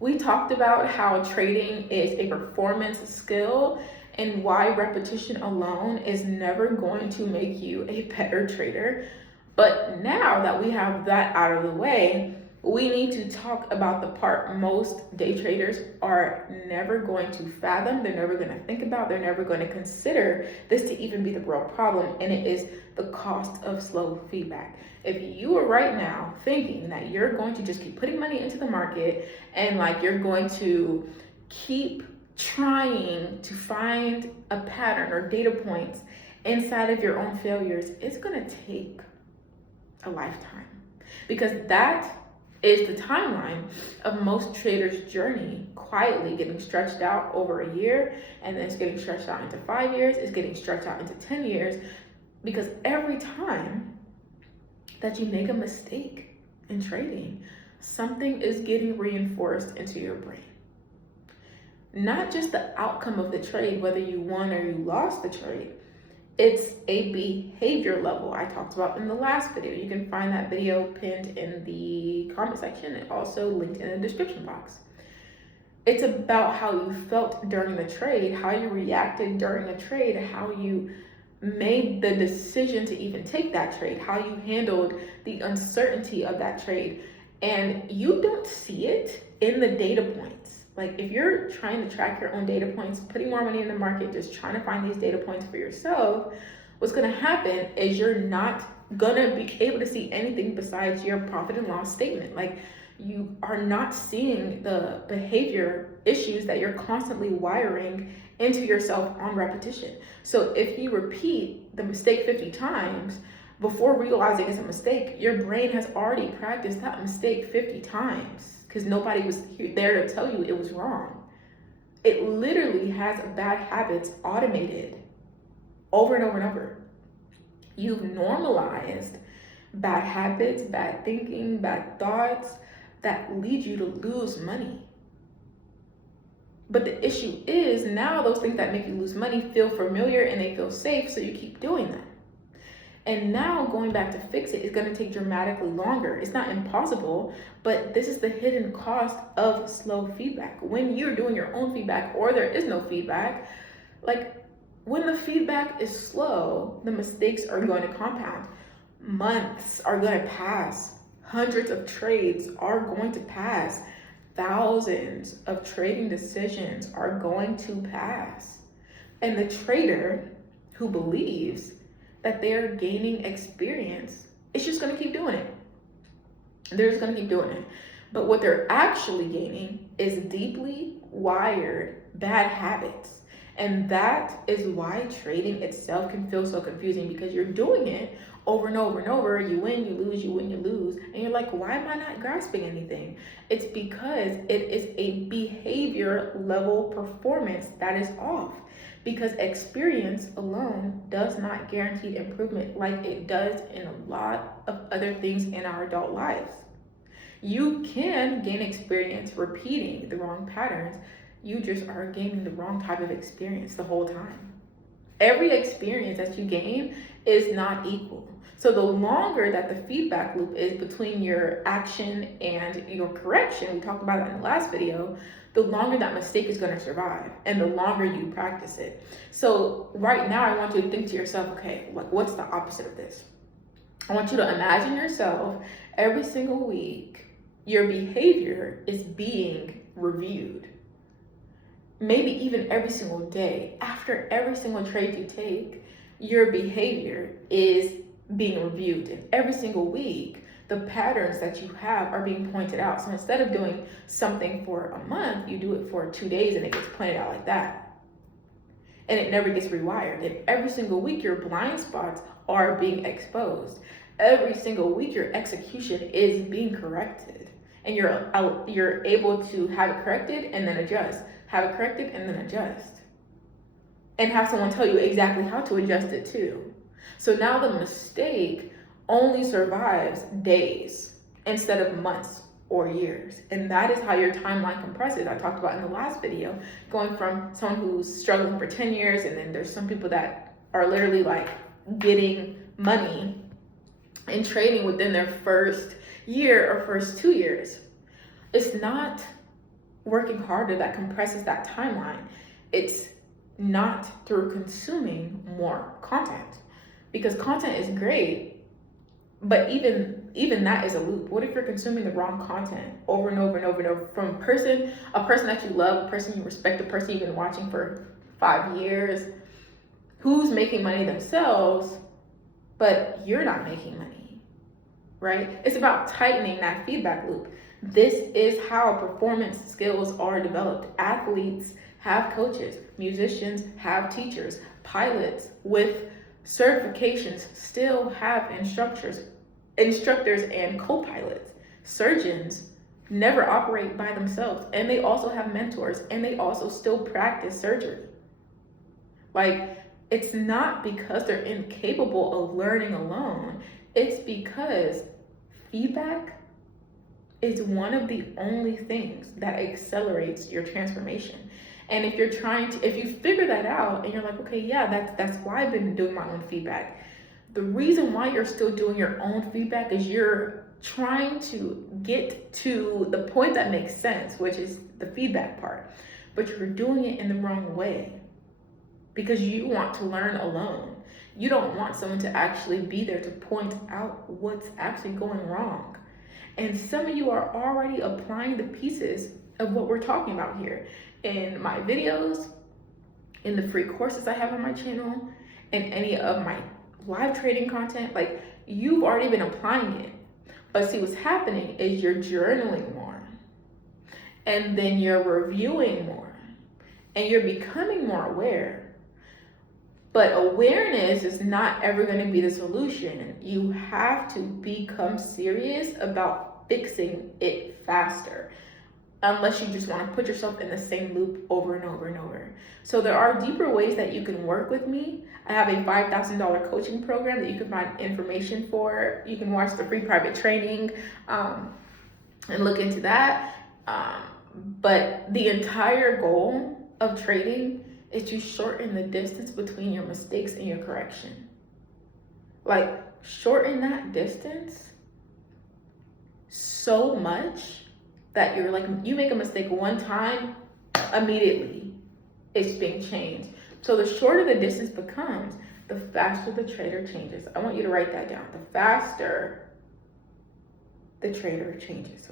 We talked about how trading is a performance skill and why repetition alone is never going to make you a better trader. But now that we have that out of the way, we need to talk about the part most day traders are never going to fathom, they're never going to think about, they're never going to consider this to even be the real problem, and it is the cost of slow feedback. If you are right now thinking that you're going to just keep putting money into the market and like you're going to keep trying to find a pattern or data points inside of your own failures, it's going to take a lifetime, because that is the timeline of most traders' journey, quietly getting stretched out over a year, and then it's getting stretched out into 5 years, it's getting stretched out into 10 years, because every time that you make a mistake in trading, something is getting reinforced into your brain. Not just the outcome of the trade, whether you won or you lost the trade, it's a behavior level I talked about in the last video. You can find that video pinned in the comment section and also linked in the description box. It's about how you felt during the trade, how you reacted during the trade, how you made the decision to even take that trade, how you handled the uncertainty of that trade. And you don't see it in the data points. Like if you're trying to track your own data points, putting more money in the market, just trying to find these data points for yourself, what's going to happen is you're not going to be able to see anything besides your profit and loss statement. Like you are not seeing the behavior issues that you're constantly wiring into yourself on repetition. So if you repeat the mistake 50 times before realizing it's a mistake, your brain has already practiced that mistake 50 times because nobody was there to tell you it was wrong. It literally has bad habits automated over and over and over. You've normalized bad habits, bad thinking, bad thoughts that lead you to lose money. But the issue is now those things that make you lose money feel familiar and they feel safe, so you keep doing them. And now going back to fix it is going to take dramatically longer. It's not impossible, but this is the hidden cost of slow feedback. When you're doing your own feedback or there is no feedback, like when the feedback is slow, the mistakes are going to compound. Months are going to pass. Hundreds of trades are going to pass. Thousands of trading decisions are going to pass. And the trader who believes that they're gaining experience is just going to keep doing it. They're just going to keep doing it. But what they're actually gaining is deeply wired bad habits. And that is why trading itself can feel so confusing, because you're doing it over and over and over. You win, you lose, you win, you lose. And you're like, why am I not grasping anything? It's because it is a behavior level performance that is off. Because experience alone does not guarantee improvement like it does in a lot of other things in our adult lives. You can gain experience repeating the wrong patterns. You just are gaining the wrong type of experience the whole time. Every experience that you gain is not equal. So the longer that the feedback loop is between your action and your correction, we talked about that in the last video, the longer that mistake is going to survive and the longer you practice it. So right now I want you to think to yourself, okay, like what's the opposite of this? I want you to imagine yourself every single week, your behavior is being reviewed. Maybe even every single day. After every single trade you take, your behavior is being reviewed. And every single week, the patterns that you have are being pointed out. So instead of doing something for a month, you do it for 2 days and it gets pointed out like that. And it never gets rewired. And every single week, your blind spots are being exposed. Every single week, your execution is being corrected. And you're able to have it corrected and then adjust. Have it corrected and then adjust. And have someone tell you exactly how to adjust it too. So now the mistake only survives days instead of months or years. And that is how your timeline compresses. I talked about in the last video, going from someone who's struggling for 10 years, and then there's some people that are literally like getting money and trading within their first year or first 2 years. It's not working harder that compresses that timeline. It's not through consuming more content, because content is great, but even that is a loop. What if you're consuming the wrong content over and over and over and over from a person that you love, a person you respect, a person you've been watching for 5 years, who's making money themselves, but you're not making money, right? It's about tightening that feedback loop. This is how performance skills are developed. Athletes have coaches, musicians have teachers, pilots with certifications still have instructors and co-pilots. Surgeons never operate by themselves, and they also have mentors, and they also still practice surgery. Like, it's not because they're incapable of learning alone. It's because feedback is one of the only things that accelerates your transformation. And if you figure that out and you're like, okay, yeah, that's why I've been doing my own feedback. The reason why you're still doing your own feedback is you're trying to get to the point that makes sense, which is the feedback part, but you're doing it in the wrong way because you want to learn alone. You don't want someone to actually be there to point out what's actually going wrong. And some of you are already applying the pieces of what we're talking about here in my videos, in the free courses I have on my channel, in any of my live trading content. Like, you've already been applying it. But see, what's happening is you're journaling more, and then you're reviewing more, and you're becoming more aware. But awareness is not ever going to be the solution. You have to become serious about fixing it faster, unless you just want to put yourself in the same loop over and over and over. So there are deeper ways that you can work with me. I have a $5,000 coaching program that you can find information for. You can watch the free private training and look into that. But the entire goal of trading is to shorten the distance between your mistakes and your correction. Like, shorten that distance so much that you're like, you make a mistake one time, immediately it's being changed. So the shorter the distance becomes, the faster the trader changes. I want you to write that down. The faster the trader changes.